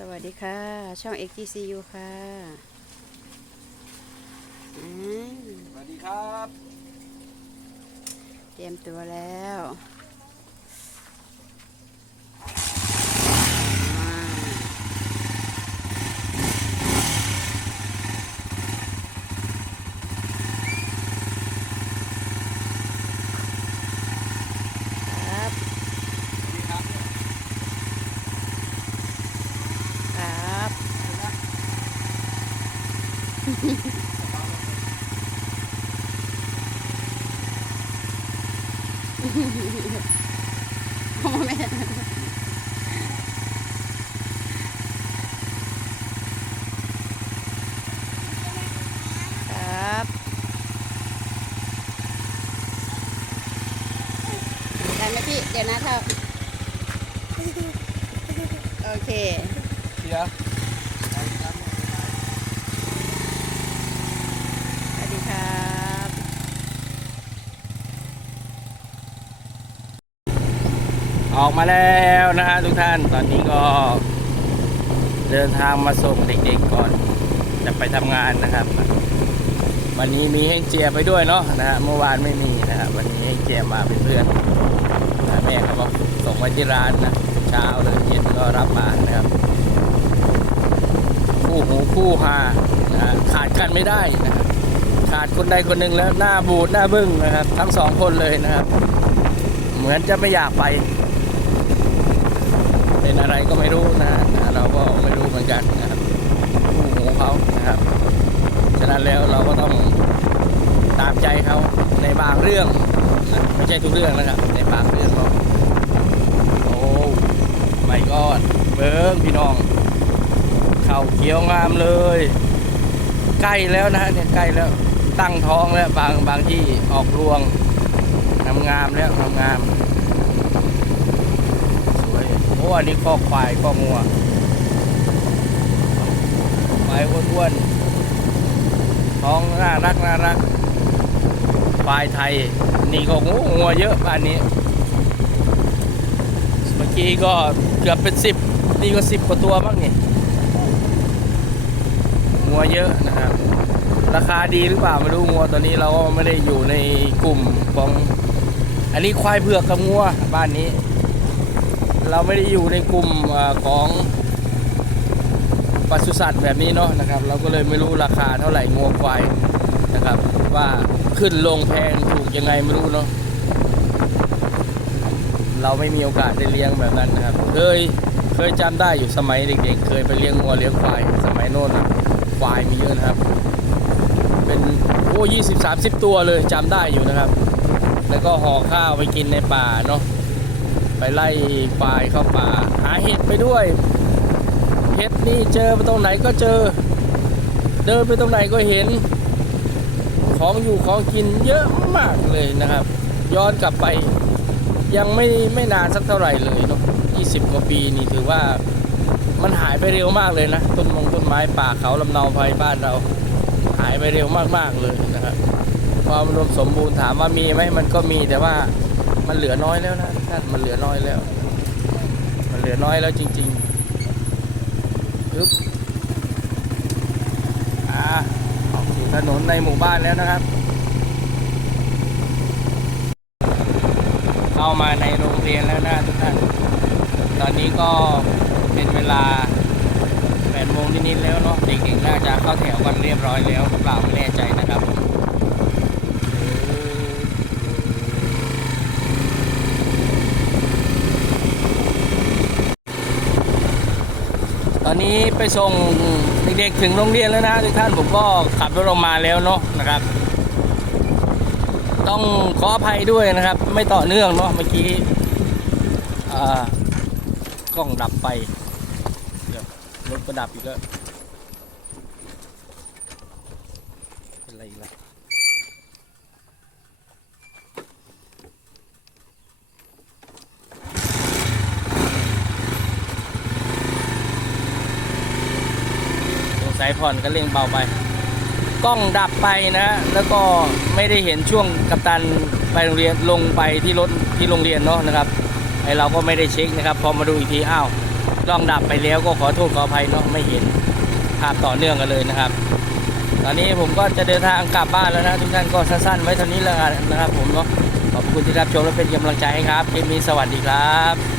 สวัสดีค่ะ ช่อง XGCU ค่ะอ่าสวัสดีครับ เตรียมตัวแล้วอ่าครับ สวัสดีครับ ครับ โอ้แม่ครับได้ไหมพี่ เดี๋ยวนะเท่า โอเคเชียร์ สวัสดีครับ ออกมาแล้วนะฮะทุกท่านตอนนี้ก็ เดินทางมาส่งเด็กๆก่อน จะไปทำงานนะครับ วันนี้มีเฮงเจียไปด้วยเนาะนะฮะเมื่อวานไม่มีนะครับวันนี้เฮงเจียมาเป็นเพื่อนนะแม่เขาก็ส่งไว้ที่ร้านนะเช้าเลยเย็นก็รับมานะครับ คู่หูคู่หานะฮะขาดกันไม่ได้นะครับขาดคนใดคนหนึ่งแล้วหน้าบูดหน้าบึ้งนะครับ ทั้งสองคนเลยนะครับ เหมือนจะไม่อยากไป เป็นอะไรก็ไม่รู้นะฮะเราก็ไม่รู้เหมือนกันนะครับคู่หูเขานะครับ ฉะนั้นแล้วเราก็ต้องตามใจเขาในบางเรื่องนะไม่ใช่ทุกเรื่องนะครับ ในบางเรื่องเนาะโอ้ไม่กอดเบิ้งพี่น้อง เข่าเขียวงามเลย ใกล้แล้วนะเนี่ยใกล้แล้วตั้งท้องแล้วบางบางที่ออกรวงงามงามๆแล้วงามงามๆ โอ้อันนี้ข้อควายข้องัวควายอ้วนๆท้องน่ารักน่ารักควายไทย นี่ก็งูงัวเยอะบ้านนี้ เมื่อกี้ก็เกือบเป็นสิบนี่ก็สิบกว่าตัวบ้างนี่งัวเยอะนะครับ ราคาดีหรือเปล่าไม่รู้งัวตอนนี้เราก็ไม่ได้อยู่ในกลุ่มของ อันนี้ควายเผือกกับงัวบ้านนี้ เราไม่ได้อยู่ในกลุ่มอของปศุสัตว์แบบนี้เนาะนะครับ เราก็เลยไม่รู้ราคาเท่าไหร่งัวควายนะครับ ว่าขึ้นลงแพงถูกยังไงไม่รู้เนาะเราไม่มีโอกาสได้เลี้ยงแบบนั้นนะครับ เคยเคยจำได้อยู่สมัยเด็กๆ เคยไปเลี้ยงงัวเลี้ยงควายสมัยโน้นนะควายมีเยอะนะครับ เป็นโอ้ยี่สิบสามสิบตัวเลยจำได้อยู่นะครับ แล้วก็ห่อข้าวไปกินในป่าเนาะ ไปไล่ควายเข้าป่า หาเห็ดไปด้วย เห็ดนี่เจอไปตรงไหนก็เจอ เดินไปตรงไหนก็เห็น ของอยู่ของกินเยอะมากเลยนะครับ ย้อนกลับไปยังไม่ไม่นานสักเท่าไหร่เลยเนาะ20 กว่าปีนี่ถือว่ามันหายไปเร็วมากเลยนะ ต้นมงต้นไม้ป่าเขาลำเนาไพรบ้านเรา หายไปเร็วมากๆเลยนะครับ ความอุดมสมบูรณ์ถามว่ามีไหมมันก็มีแต่ว่า มันเหลือน้อยแล้วนะท่านมันเหลือน้อยแล้ว มันเหลือน้อยแล้วจริงๆปึ๊บอ่าออกสู่ถนนในหมู่บ้านแล้วนะครับ เข้ามาในโรงเรียนแล้วนะทุกท่านตอนนี้ก็เป็นเวลา8โมงนิดๆแล้วเนาะเด็กๆน่าจะเข้าแถวกันเรียบร้อยแล้วหรือเปล่าไม่แน่ใจนะครับต อนนี้ไปส่งเด็กๆถึงโรงเรียนแล้วนะทุกท่านผมก็ขับรถลงมาแล้วเนาะนะครับ ต้องขออภัยด้วยนะครับ ไม่ต่อเนื่องเนาะเมื่อกี้กล้องดับไปเดี๋ยวรถก็ดับอีกแล้วเป็นไรอีกแล้ว สงสัยผ่อนก็เร่งเบาไป กล้องดับไปนะ แล้วก็ไม่ได้เห็นช่วงกัปตันไปโรงเรียนลงไปที่รถที่โรงเรียนเนาะนะครับไอเราก็ไม่ได้เช็คนะครับ พอมาดูอีกทีอ้าวกล้องดับไปแล้วก็ขอโทษขออภัยเนาะไม่เห็นภาพต่อเนื่องกันเลยนะครับ ตอนนี้ผมก็จะเดินทางกลับบ้านแล้วนะทุกท่านก็สั้นๆไว้เท่านี้แล้วกันนะครับ ผมเนาะขอบคุณที่รับชมและเป็นกำลังใจให้ครับคลิปนี้สวัสดีครับ